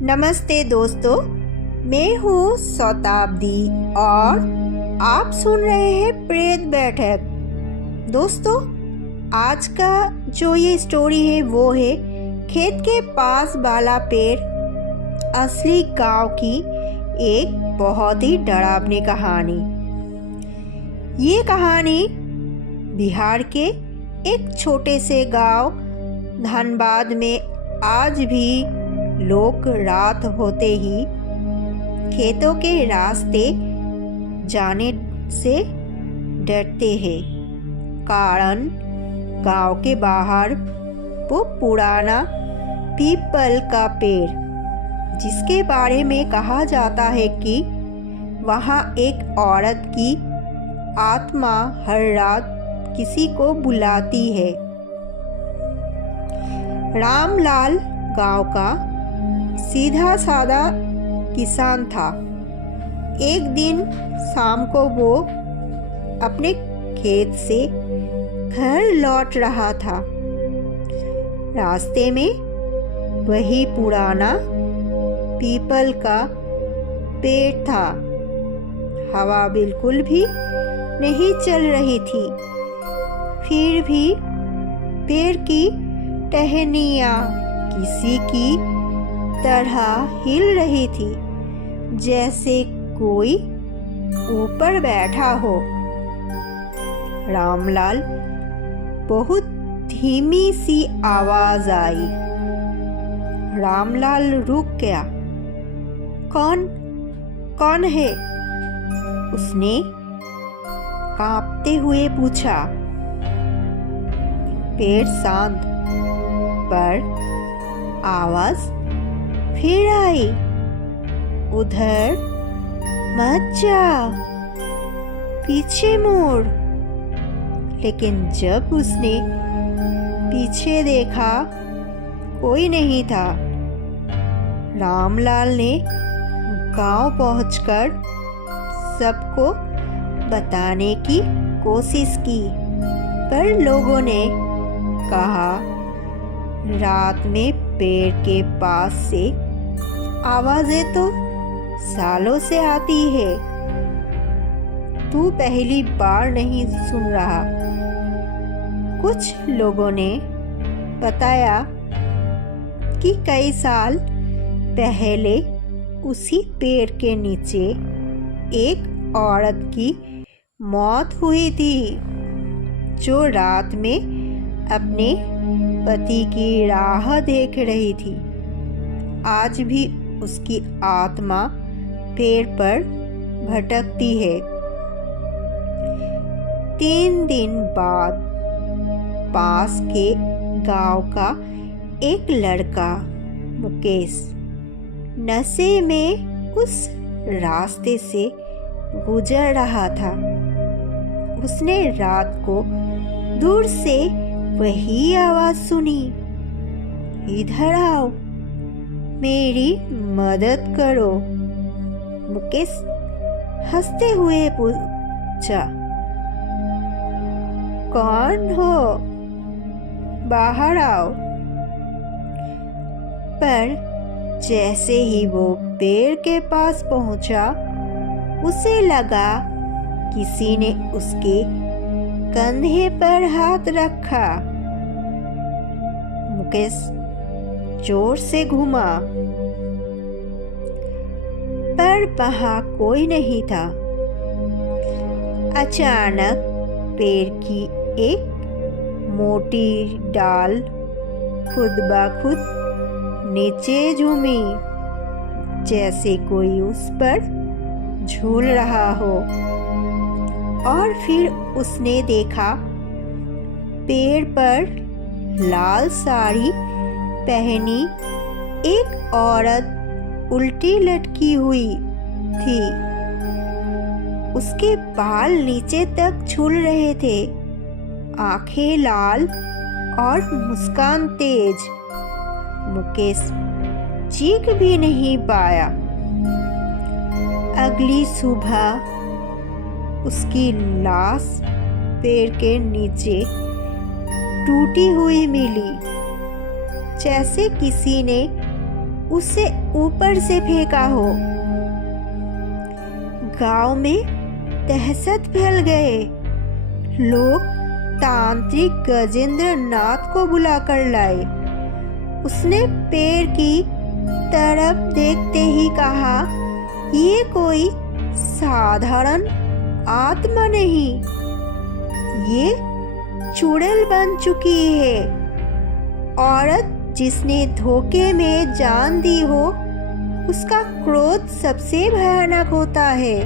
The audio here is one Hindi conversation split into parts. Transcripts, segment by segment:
नमस्ते दोस्तों, मैं हूँ शताब्दी और आप सुन रहे हैं प्रेत बैठक। दोस्तों, आज का जो ये स्टोरी है वो है खेत के पास वाला पेड़ असली गांव की एक बहुत ही डरावनी कहानी। ये कहानी बिहार के एक छोटे से गांव धनबाद में आज भी लोग रात होते ही खेतों के रास्ते जाने से डरते हैं। कारण गांव के बाहर वो पुराना पीपल का पेड़, जिसके बारे में कहा जाता है कि वहाँ एक औरत की आत्मा हर रात किसी को बुलाती है। रामलाल गांव का सीधा साधा किसान था। एक दिन शाम को वो अपने खेत से घर लौट रहा था। रास्ते में वही पुराना पीपल का पेड़ था। हवा बिल्कुल भी नहीं चल रही थी, फिर भी पेड़ की टहनियाँ किसी की तरह हिल रही थी, जैसे कोई ऊपर बैठा हो। रामलाल बहुत धीमी सी आवाज आई। रामलाल रुक गया। कौन है? उसने कांपते हुए पूछा। पेड़ शांत, पर आवाज फिर आई। उधर मत जा, पीछे मुड़। लेकिन जब उसने पीछे देखा, कोई नहीं था। रामलाल ने गांव पहुंचकर सबको बताने की कोशिश की, पर लोगों ने कहा रात में पेड़ के पास से आवाजें तो सालों से आती है, तू पहली बार नहीं सुन रहा। कुछ लोगों ने बताया कि कई साल पहले उसी पेड़ के नीचे एक औरत की मौत हुई थी, जो रात में अपने पति की राह देख रही थी। आज भी उसकी आत्मा पेड़ पर भटकती है। 3 दिन बाद पास के गांव का एक लड़का मुकेश नशे में उस रास्ते से गुजर रहा था। उसने रात को दूर से वही आवाज सुनी, इधर आओ, मेरी मदद करो। मुकेश हंसते हुए पूछा, कौन हो? बाहर आओ। पर जैसे ही वो पेड़ के पास पहुंचा, उसे लगा किसी ने उसके कंधे पर हाथ रखा। मुकेश जोर से घूमा, पर वहां कोई नहीं था। अचानक पेड़ की एक मोटी डाल खुद ब खुद नीचे झूमी, जैसे कोई उस पर झूल रहा हो। और फिर उसने देखा पेड़ पर लाल साड़ी पहनी एक औरत उल्टी लटकी हुई थी। उसके बाल नीचे तक झूल रहे थे, आंखें लाल और मुस्कान तेज। मुकेश चीख भी नहीं पाया। अगली सुबह उसकी लाश पेड़ के नीचे टूटी हुई मिली, जैसे किसी ने उसे ऊपर से फेंका हो। गांव में दहशत फैल गए। लोग तांत्रिक गजेंद्र नाथ को बुलाकर लाए। उसने पेड़ की तरफ देखते ही कहा, ये कोई साधारण आत्मा नहीं, ये चुड़ैल बन चुकी है। औरत जिसने धोखे में जान दी हो, उसका क्रोध सबसे भयानक होता है।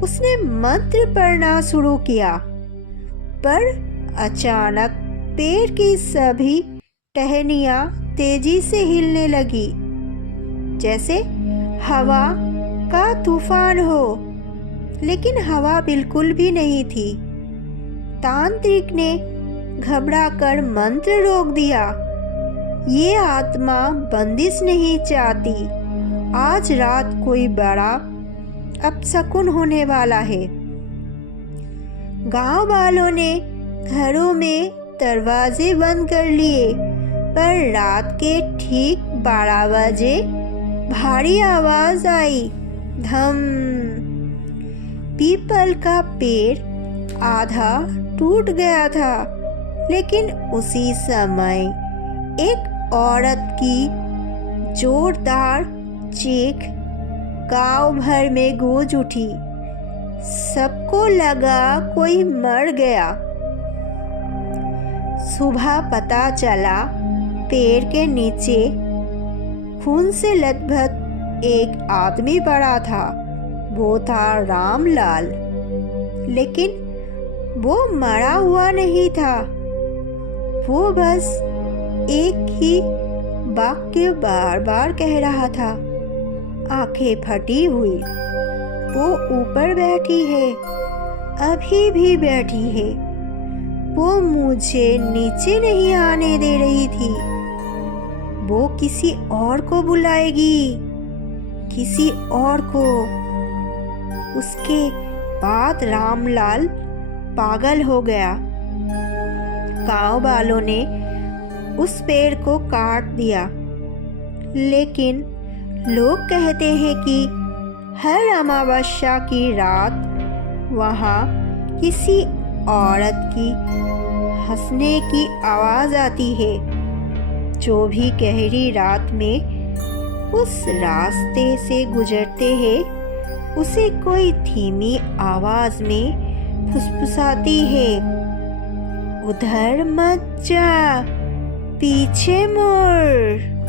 उसने मंत्र पढ़ना शुरू किया, पर अचानक पेड़ की सभी टहनियां तेजी से हिलने लगी, जैसे हवा का तूफान हो। लेकिन हवा बिल्कुल भी नहीं थी। तांत्रिक ने घबराकर मंत्र रोक दिया। ये आत्मा बंदिश नहीं चाहती। आज रात कोई बड़ा अपशकुन होने वाला है। गांव वालों ने घरों में दरवाजे बंद कर लिए, पर रात के ठीक 12 बजे भारी आवाज आई, धम। पीपल का पेड़ आधा टूट गया था, लेकिन उसी समय एक औरत की जोरदार चीख गांव भर में गूंज उठी। सबको लगा कोई मर गया। सुबह पता चला, पेड़ के नीचे खून से लथपथ एक आदमी पड़ा था। वो था रामलाल, लेकिन वो मरा हुआ नहीं था। वो बस एक ही वाक्य बार बार कह रहा था, आंखें फटी हुई। वो ऊपर बैठी है, अभी भी बैठी है। वो मुझे नीचे नहीं आने दे रही थी। वो किसी और को बुलाएगी, किसी और को। उसके बाद रामलाल पागल हो गया। गांव वालों ने उस पेड़ को काट दिया, लेकिन लोग कहते हैं कि हर अमावस्या की रात वहाँ किसी औरत की हंसने की आवाज आती है। जो भी गहरी रात में उस रास्ते से गुजरते हैं, उसे कोई धीमी आवाज में फुसफुसाती है, उधर मत जा, पीछे मुड़।